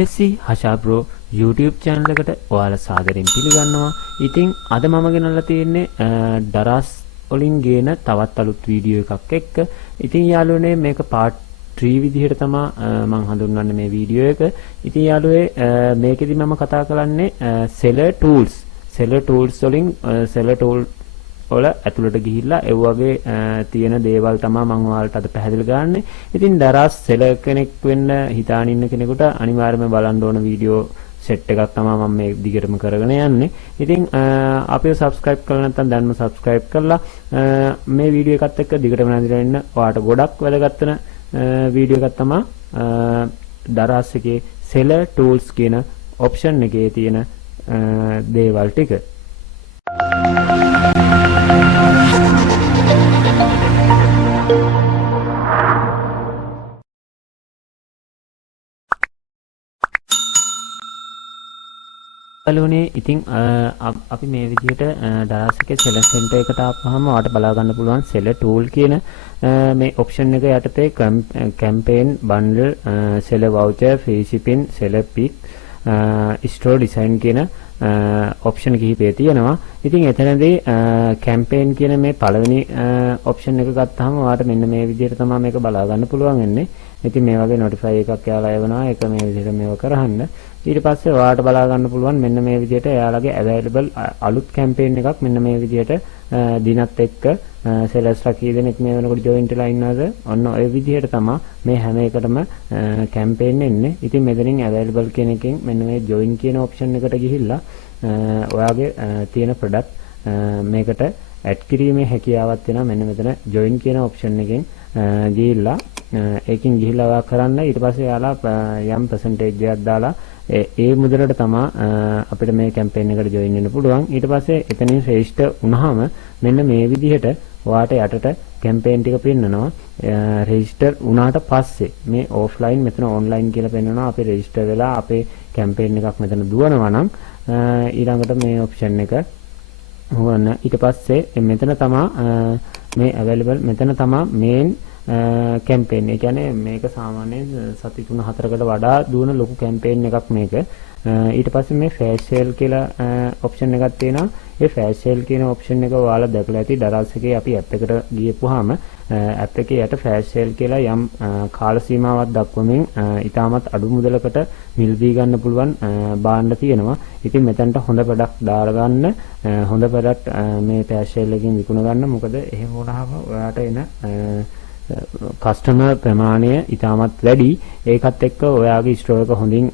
ලෙසි හෂාබ්‍රෝ YouTube channel එකට ඔයාලා සාදරයෙන් පිළිගන්නවා. ඉතින් අද මම ගෙනල්ලා තියෙන්නේ දරස් වලින් ගේන තවත් අලුත් වීඩියෝ එකක් එක්ක. ඉතින් යාළුවනේ මේක part 3 විදිහට තමයි මම හඳුන්වන්නේ මේ වීඩියෝ එක. ඉතින් යාළුවේ මේකෙදි මම කතා කරන්නේ seller tools. seller tools වලින් seller tool වල ඇතුළට ගිහිල්ලා ඒ වගේ තියෙන දේවල් තමයි මම ඔයාලට අද පැහැදිලි කරන්නේ. ඉතින් දරස් සෙලර් කෙනෙක් වෙන්න හිතාන ඉන්න කෙනෙකුට අනිවාර්යයෙන්ම බලන්න ඕන වීඩියෝ සෙට් එකක් තමයි මම මේ දිගටම කරගෙන යන්නේ. ඉතින් අපිව subscribe කරලා නැත්නම් දැන්ම subscribe කරලා මේ වීඩියෝ එකත් එක්ක දිගටම නැදිලා ඉන්න. ඔයාලට ගොඩක් වැදගත් වෙන වීඩියෝ එකක් තමයි දරස් එකේ seller tools කියන option එකේ තියෙන දේවල් ටික. බලෝනේ ඉතින් අපි මේ විදිහට දරස් එකේ seller center එකට ආපුවාම ඔයාලට බලා ගන්න පුළුවන් seller tool කියන මේ option එක යටතේ campaign bundle seller voucher free shipping seller pick store design කියන option කිහිපය තියෙනවා. ඉතින් එතනදී campaign කියන මේ පළවෙනි option එක ගත්තාම ඔයාලට මෙන්න මේ විදිහට තමයි මේක බලා ගන්න පුළුවන් වෙන්නේ. ඉතින් මේ වගේ notify එකක් එයාලා එවනවා. ඒක මේ විදිහට මේව කරහන්න. ඊට පස්සේ ඔයාලට බලා ගන්න පුළුවන් මෙන්න මේ විදිහට එයාලගේ available අලුත් campaign එකක් මෙන්න මේ විදිහට දිනත් එක්ක sellers කී දෙනෙක් මේ වෙනකොට join වෙලා ඉන්නවද? ඔන්න ඔය විදිහට තමයි මේ හැම එකටම campaign එන්නේ. ඉතින් මෙතනින් available කියන එකෙන් මෙන්න මේ join කියන option එකට ගිහිල්ලා ඔයාගේ තියෙන product මේකට add කිරීමේ හැකියාවක් තියෙනවා. මෙන්න මෙතන join කියන option එකෙන් ගිහිල්ලා ඒකෙන් ගිහිල්ලා ඔයා කරන්න. ඊට පස්සේ යාලා යම් percentage එකක් දාලා ඒ මුදලට තමයි අපිට මේ කැම්පේන් එකට ජොයින් වෙන්න පුළුවන්. ඊට පස්සේ එතනින් රෙජිස්ටර් වුණාම මෙන්න මේ විදිහට ඔයාට යටට කැම්පේන් ටික පෙන්නනවා. රෙජිස්ටර් වුණාට පස්සේ මේ ඔෆ්ලයින් මෙතන ඔන්ලයින් කියලා පෙන්නනවා. අපි රෙජිස්ටර් වෙලා අපේ කැම්පේන් එකක් මෙතන දුවනවා නම් ඊළඟට මේ ඔප්ෂන් එක හොයන්න. ඊට පස්සේ මෙතන තමයි මේ available මෙතන තමයි main කැම්පේන්. ඒ කියන්නේ මේක සාමාන්‍යයෙන් සති 3-4කට වඩා දුවන ලොකු කැම්පේන් එකක් මේක. ඊට පස්සේ මේ flash sale කියලා ඔප්ෂන් එකක් තියෙනවා. ඒ flash sale කියන ඔප්ෂන් එක ඔයාලා දැකලා ඇති. දරස් එකේ අපි app එකට ගියපුවාම app එකේ යට flash sale කියලා යම් කාල සීමාවක් දක්වමින් ඉතාමත් අඩු මුදලකට මිලදී ගන්න පුළුවන් භාණ්ඩ තියෙනවා. ඉතින් මෙතනට හොඳ ප්‍රොඩක්ට් දාලා ගන්න හොඳ ප්‍රොඩක්ට් මේ flash sale එකෙන් විකුණ ගන්න. මොකද එහෙම වුණාම ඔයාට එන කස්ටමර් ප්‍රමාණය ඉතාමත් වැඩි. ඒකත් එක්ක ඔයාගේ ස්ටෝර් එක හොඳින්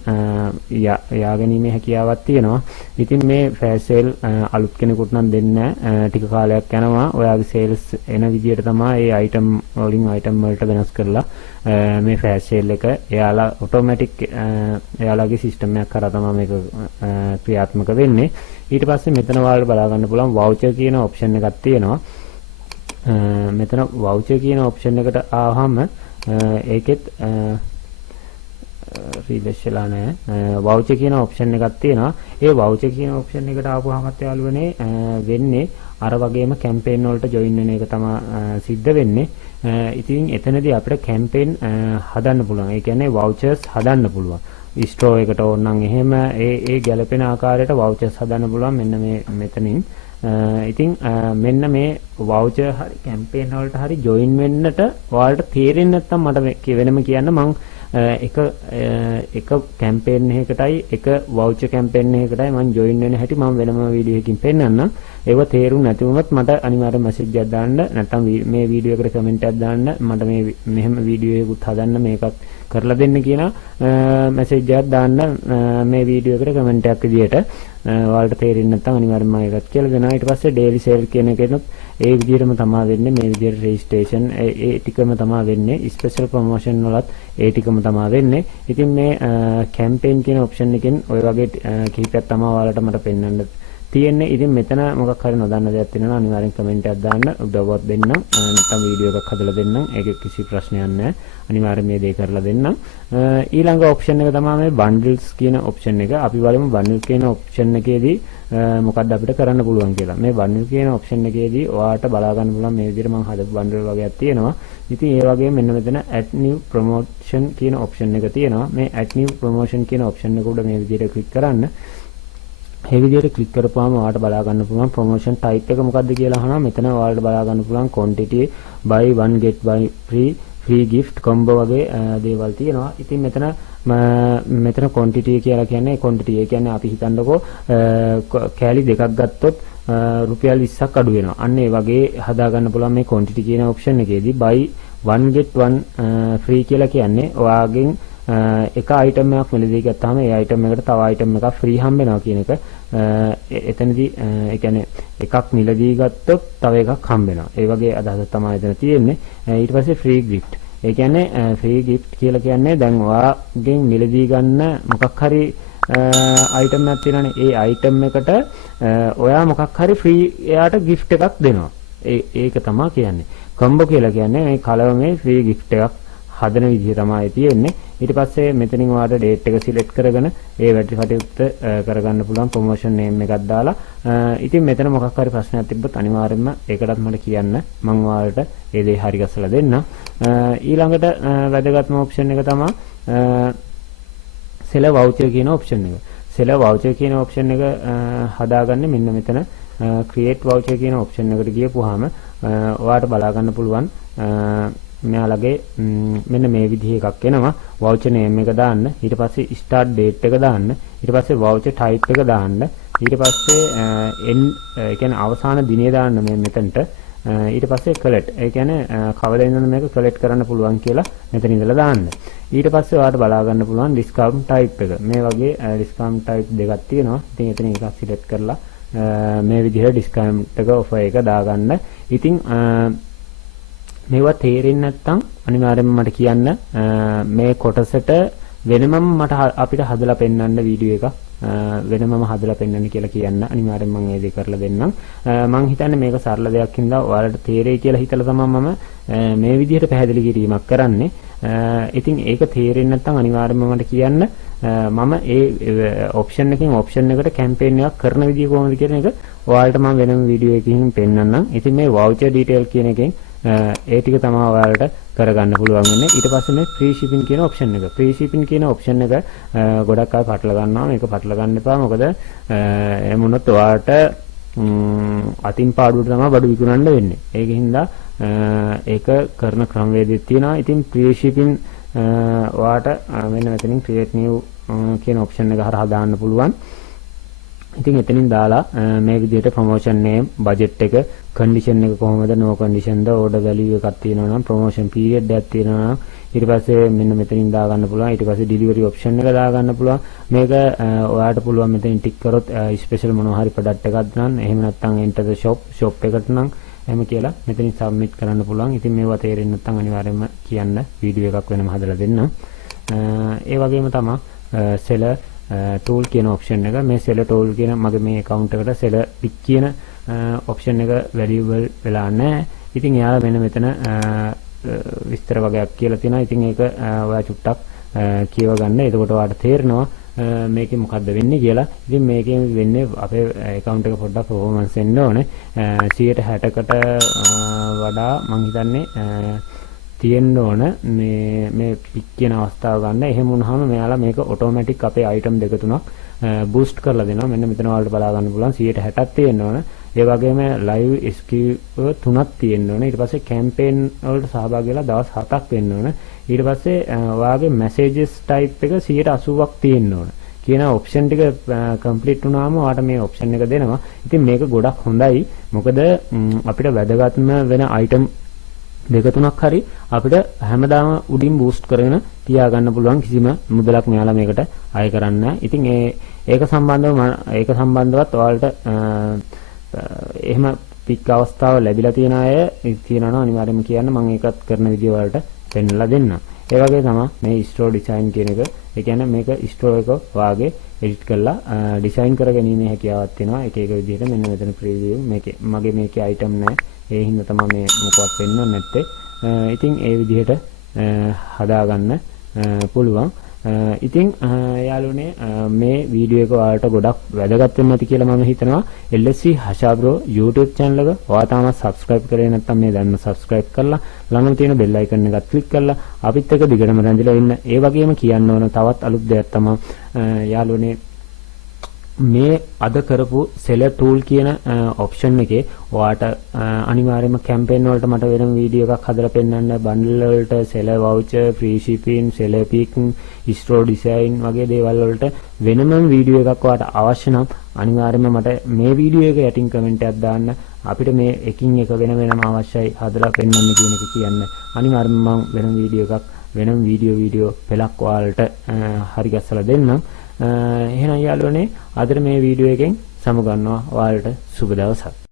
යාගැනීමේ හැකියාවක් තියෙනවා. ඉතින් මේ ෆ්ලෑෂ් සේල් අලුත් කෙනෙකුට නම් දෙන්නේ ටික කාලයක් යනවා. ඔයාගේ සේල්ස් එන විදියට තමයි මේ අයිටම් වලින් අයිටම් වලට වෙනස් කරලා මේ ෆ්ලෑෂ් සේල් එක එයාලා ඔටෝමැටික් එයාලගේ සිස්ටම් එකක් කරා තමයි මේක ක්‍රියාත්මක වෙන්නේ. ඊට පස්සේ මෙතන ඔයාලට බලා ගන්න පුළුවන් වවුචර් කියන ඔප්ෂන් එකක් තියෙනවා. මෙතන voucher කියන option එකට ආවම ඒකෙත් රිලෙස් වෙලා නැහැ. voucher කියන option එකක් තියෙනවා. ඒ voucher කියන option එකට ආපුවාමත් යාළුවනේ වෙන්නේ අර වගේම campaign වලට join වෙන එක තමයි සිද්ධ වෙන්නේ. ඉතින් එතනදී අපිට campaign හදන්න පුළුවන්. ඒ කියන්නේ vouchers හදන්න පුළුවන්. store එකට ඕන නම් එහෙම ඒ ගැළපෙන ආකාරයට vouchers හදන්න පුළුවන්. මෙන්න මේ මෙතනින් ඉතින් මෙන්න මේ voucher හරි campaign වලට හරි join වෙන්නට ඔයාලට තේරෙන්නේ නැත්නම් මට වෙනම කියන්න මම එක campaign එකකටයි එක voucher campaign එකකටයි මම join වෙන හැටි මම වෙනම වීඩියෝ එකකින් පෙන්නන්නම්. ඒව තේරුම් නැති වුණොත් මට අනිවාර්යෙන් message එකක් දාන්න නැත්නම් මේ වීඩියෝ එකට comment එකක් දාන්න. මට මේ මෙහෙම වීඩියෝ එකකුත් හදන්න මේකත් කරලා දෙන්න කියලා message එකක් දාන්න මේ වීඩියෝ එකට comment එකක් විදියට. ඔයාලට තේරෙන්නේ නැත්නම් අනිවාර්යෙන්ම ඒකත් කියලා දෙනවා. ඊට පස්සේ daily sale කියන එකෙනුත් ඒ විදිහටම තමයි වෙන්නේ. මේ විදිහට registration ඒ ටිකම තමයි වෙන්නේ. special promotion වලත් ඒ ටිකම තමයි වෙන්නේ. ඉතින් මේ campaign කියන option එකෙන් ඔය වගේ කිහිපයක් තමයි ඔයාලට මට පෙන්වන්න තියෙන්නේ. ඉතින් මෙතන මොකක් හරි නොදන්න දෙයක් තියෙනවා නම් අනිවාර්යෙන් කමෙන්ට් එකක් දාන්න උදව්වක් දෙන්නම්. නැත්නම් වීඩියෝ එකක් හදලා දෙන්නම්. ඒකේ කිසි ප්‍රශ්නයක් නැහැ. අනිවාර්යෙන් මේ දේ කරලා දෙන්නම්. ඊළඟ ඔප්ෂන් එක තමයි මේ බන්ඩල්ස් කියන ඔප්ෂන් එක. අපි බලමු බන්ඩල් කියන ඔප්ෂන් එකේදී මොකක්ද අපිට කරන්න පුළුවන් කියලා. මේ බන්ඩල් කියන ඔප්ෂන් එකේදී ඔයාලට බලා ගන්න පුළුවන් මේ විදිහට මම හදපු බන්ඩල් වගේක් තියෙනවා. ඉතින් ඒ වගේම මෙන්න මෙතන add new promotion කියන ඔප්ෂන් එක තියෙනවා. මේ add new promotion කියන ඔප්ෂන් එක උඩ මේ විදිහට ක්ලික් කරන්න. මේ විදිහට ක්ලික් කරපුවාම ඔයාලට බලා ගන්න පුළුවන් ප්‍රොමෝෂන් ටයිප් එක මොකක්ද කියලා අහනවා. මෙතන ඔයාලට බලා ගන්න පුළුවන් quantity buy one get by free gift combo වගේ දේවල් තියෙනවා. ඉතින් මෙතන quantity කියලා කියන්නේ quantity. ඒ කියන්නේ අපි හිතන්නකෝ කෑලි දෙකක් ගත්තොත් රුපියල් 20ක් අඩු වෙනවා. අන්න ඒ වගේ හදා ගන්න පුළුවන් මේ quantity කියන ඔප්ෂන් එකේදී buy one get one free කියලා කියන්නේ ඔයාගෙන් එක අයිටම් එකක් මිලදී ගත්තාම ඒ අයිටම් එකට තව අයිටම් එකක් ෆ්‍රී හම්බ වෙනවා කියන එක. එතනදී ඒ කියන්නේ එකක් මිලදී ගත්තොත් තව එකක් හම්බ වෙනවා. ඒ වගේ අදහසක් තමයි එතන තියෙන්නේ. ඊට පස්සේ free gift. ඒ කියන්නේ free gift කියලා කියන්නේ දැන් ඔයාගෙන් මිලදී ගන්න මොකක් හරි අයිටම් එකක් තියෙනවානේ. ඒ අයිටම් එකට ඔයා මොකක් හරි ෆ්‍රී එයාට gift එකක් දෙනවා. ඒක තමයි කියන්නේ. කොම්බෝ කියලා කියන්නේ මේ කලවමේ free gift එකක් හදන විදිහ තමයි තියෙන්නේ. ඊට පස්සේ මෙතනින් ඔයාලට date එක select කරගෙන ඒ වැඩිපටයුක්ත කරගන්න පුළුවන් promotion name එකක් දාලා. ඉතින් මෙතන මොකක් හරි ප්‍රශ්නයක් තිබ්බොත් අනිවාර්යයෙන්ම ඒකටත් මට කියන්න. මම ඔයාලට ඒ දේ හරි ගස්සලා දෙන්නම්. ඊළඟට වැදගත්ම option එක තමයි sell voucher කියන option එක. sell voucher කියන option එක හදාගන්නේ මෙන්න මෙතන create voucher කියන option එකට ගියපුවාම ඔයාලට බලා ගන්න පුළුවන් මෙයාලගේ මෙන්න මේ විදිහ එකක් එනවා. voucher name එක දාන්න, ඊට පස්සේ start date එක දාන්න, ඊට පස්සේ voucher type එක දාන්න, ඊට පස්සේ ඒ කියන්නේ අවසාන දිනය දාන්න මේ මෙතනට. ඊට පස්සේ collect. ඒ කියන්නේ කවදා ඉඳන්ද මේක collect කරන්න පුළුවන් කියලා මෙතන ඉඳලා දාන්න. ඊට පස්සේ ඔයාලට බලා ගන්න පුළුවන් discount type එක. මේ වගේ discount type දෙකක් තියෙනවා. ඉතින් එතන එකක් select කරලා මේ විදිහට discount එක offer එක දාගන්න. ඉතින් මේවා තේරෙන්නේ නැත්නම් අනිවාර්යයෙන්ම මට කියන්න. මේ කොටසට වෙනමම මට අපිට හදලා පෙන්නන්න වීඩියෝ එකක් වෙනමම හදලා පෙන්නන්න කියලා කියන්න. අනිවාර්යෙන් මම ඒ දේ කරලා දෙන්නම්. මම හිතන්නේ මේක සරල දෙයක් හින්දා ඔයාලට තේරෙයි කියලා හිතලා තමයි මම මේ විදිහට පැහැදිලි කිරීමක් කරන්නේ. ඉතින් ඒක තේරෙන්නේ නැත්නම් අනිවාර්යෙන්ම මට කියන්න. මම ඒ ඔප්ෂන් එකකින් ඔප්ෂන් එකට කැම්පේන් එකක් කරන විදිය කොහොමද කියන එක ඔයාලට මම වෙනම වීඩියෝ එකකින් පෙන්නන්නම්. ඉතින් මේ voucher detail කියන එකෙන් ඒ ටික තමයි ඔයාලට කරගන්න පුළුවන් වෙන්නේ. ඊට පස්සේ මේ free shipping කියන option එක. free shipping කියන option එක ගොඩක් අය පටල ගන්නවා. මේක පටල ගන්න එපා. මොකද එහෙම වුණොත් ඔයාලට අතින් පාඩුවට තමයි බඩු විකුණන්න වෙන්නේ. ඒකින්ද ඒක කරන ක්‍රමවේදයක් තියෙනවා. ඉතින් free shipping ඔයාලට මෙන්න මෙතනින් create new කියන option එක හරහා දාන්න පුළුවන්. ඉතින් එතනින් දාලා මේ විදිහට promotion name, budget එක, condition එක කොහොමද, no condition ද, order value එකක් තියෙනවා නම්, promotion period එකක් තියෙනවා නම්, ඊට පස්සේ මෙන්න මෙතනින් දා ගන්න පුළුවන්. ඊට පස්සේ delivery option එක දා ගන්න පුළුවන්. මේක ඔයාලට පුළුවන් මෙතනින් ටික් කරොත් special මොනවා හරි product එකක් නම්, එහෙම නැත්නම් enter the shop එකට නම් එහෙම කියලා මෙතනින් submit කරන්න පුළුවන්. ඉතින් මේවා තේරෙන්නේ නැත්නම් අනිවාර්යයෙන්ම කියන්න, වීඩියෝ එකක් වෙනම හදලා දෙන්නම්. ඒ වගේම තමයි seller tool කියන option එක. මේ seller tool කියන මගේ මේ account එකට seller pick කියන option එක valuable වෙලා නැහැ. ඉතින් එයාලා මෙන්න මෙතන විස්තර වගේක් කියලා තියෙනවා. ඉතින් ඒක ඔයා චුට්ටක් කියව ගන්න. එතකොට ඔයාලට තේරෙනවා මේකේ මොකද්ද වෙන්නේ කියලා. ඉතින් මේකෙන් වෙන්නේ අපේ account එක පොඩ්ඩක් performance එන්න ඕනේ. 60%කට වඩා මම හිතන්නේ තියෙන්න ඕන මේ පික් කියන අවස්ථාව ගන්න. එහෙම වුණාම මෙයාලා මේක ඔටෝමැටික් අපේ අයිටම් දෙක තුනක් බූස්ට් කරලා දෙනවා. මෙන්න මෙතන ඔයාලට බලා ගන්න පුළුවන් 60%ක් තියෙන්න ඕන. ඒ වගේම live SKU තුනක් තියෙන්න ඕන. ඊට පස්සේ කැම්පේන් වලට සහභාගී වෙලා දවස් 7ක් වෙන්න ඕන. ඊට පස්සේ ඔයාගේ messages type එක 80%ක් තියෙන්න ඕන. කියන ඔප්ෂන් ටික කම්ප්ලීට් වුණාම ඔයාලට මේ ඔප්ෂන් එක දෙනවා. ඉතින් මේක ගොඩක් හොඳයි. මොකද අපිට වැදගත්ම වෙන අයිටම් දෙක තුනක් හරි අපිට හැමදාම උඩින් බූස්ට් කරගෙන තියාගන්න පුළුවන්. කිසිම මුදලක් මෙයාලා මේකට අය කරන්නේ නැහැ. ඉතින් ඒක සම්බන්ධවත් ඔයාලට එහෙම පික් අවස්ථාව ලැබිලා තියෙන අය තියෙනවා නම් අනිවාර්යයෙන්ම කියන්න. මම ඒකත් කරන විදිය වලට පෙන්නලා දෙන්නම්. ඒ වගේ තමයි මේ ස්ටෝර් ඩිසයින් කියන එක. ඒ කියන්නේ මේක ස්ටෝර් එක වාගේ එඩිට් කරලා ඩිසයින් කරගැනීමේ හැකියාවක් තියෙනවා. එක එක විදිහට මෙන්න මෙතන ප්‍රීවියු මේකේ මගේ මේකේ අයිටම් නැහැ. ඒ හින්දා තමයි මේ මොකවත් පෙන්වන්නේ නැත්තේ. ඉතින් ඒ විදිහට හදාගන්න පුළුවන්. ඉතින් යාළුවනේ මේ වීඩියෝ එක ඔයාලට ගොඩක් වැදගත් වෙන්න ඇති කියලා මම හිතනවා. LSC හෂාබ්‍රෝ YouTube channel එක ඔයා තාමත් subscribe කරේ නැත්නම් මේ දැන්ම subscribe කරලා ළඟම තියෙන bell icon එකත් click කරලා අපිත් එක්ක දිගටම රැඳිලා ඉන්න. ඒ වගේම කියන්න ඕන තවත් අලුත් දෙයක් තමයි යාළුවනේ මේ අද කරපු seller tool කියන option එකේ ඔයාට අනිවාර්යයෙන්ම campaign වලට මට වෙනම වීඩියෝ එකක් හදලා පෙන්නන්න, bundle වලට seller voucher, free shipping, seller pick, store design වගේ දේවල් වලට වෙනම වීඩියෝ එකක් ඔයාට අවශ්‍ය නම් අනිවාර්යයෙන්ම මට මේ වීඩියෝ එක යටින් කමෙන්ට් එකක් දාන්න. අපිට මේ එකින් එක වෙනම අවශ්‍යයි හදලා පෙන්වන්න කියන එක කියන්න. අනිවාර්යයෙන්ම මම වෙනම වීඩියෝ එකක් වෙනම වීඩියෝ පෙළක් ඔයාලට හරි ගස්සලා දෙන්නම්. එහෙනම් යාළුවනේ අද මේ වීඩියෝ එකෙන් සමුගන්නවා. ඔයාලට සුබ දවසක්.